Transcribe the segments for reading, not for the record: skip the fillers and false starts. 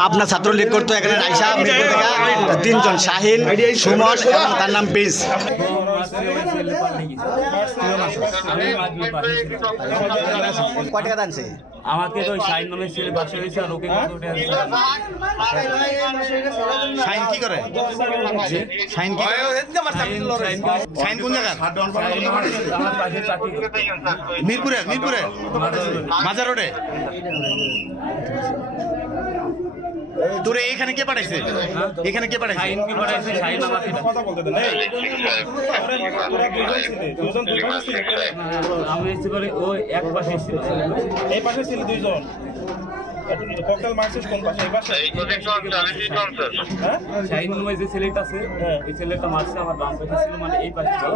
পাবনা ছাত্রলীগ করতো এখানে রাইসা মিরপুর থেকে তিনজন শাহিন সুমন এবং তার নাম প্রিন্স। কয় টাকা দানছে আমাকে তো শাইন নামের ছেলে বাসা হয়েছে আর ওকে শাহিন কি করে শাহিন কি শাহিন কোন জায়গা আমার পাশে চাকরি মিরপুরে মাজার রোডে তোরে এখানে কে পাঠাইছে এখানে কে পাঠাইছে শাইন কি পাঠাইছে শাইন আমাকে কথা বলতে দেন দুজন দুই পাশে ছিল আমি এসে পরে ও এক পাশে ছিল এই পাশে ছিল দুইজন ককটেল মারছিস কোন পাশে এই পাশে হ্যাঁ শাইন নামের যে ছেলেটা আছে এই ছেলেটা মারছে আমার বাম পাশে ছিল মানে এই পাশে ছিল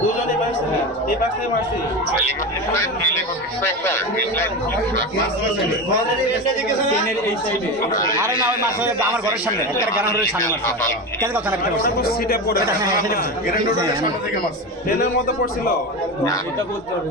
দুজন এই পাশে এই পাশে মারছি এই সাইডে আরে না ওই মাছ আমার ঘরের সামনে একটা গ্রামের সামনে মারছে কেন কথা না সিটে পড়ে ট্রেনের মধ্যে পড়ছিল এটা বলতে হবে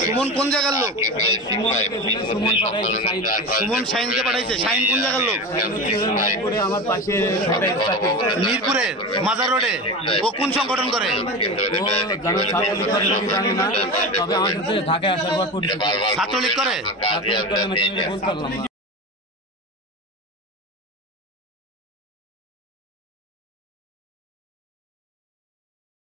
সুমন কোন জায়গার লোক সুমন সুমন পাঠাইছে শাহিনকে পাঠাইছে শাহিন কোন জায়গার লোক মিরপুরে আমার পাশে মিরপুরে মাজার রোডে ও কোন সংগঠন করে ও জানো ছাত্রলীগ করে নাকি জানি না তবে আমার কাছে ঢাকায় আসার পর পরিচিত ছাত্রলীগ করে ছাত্রলীগ করে নাকি আমি বলতে পারলাম না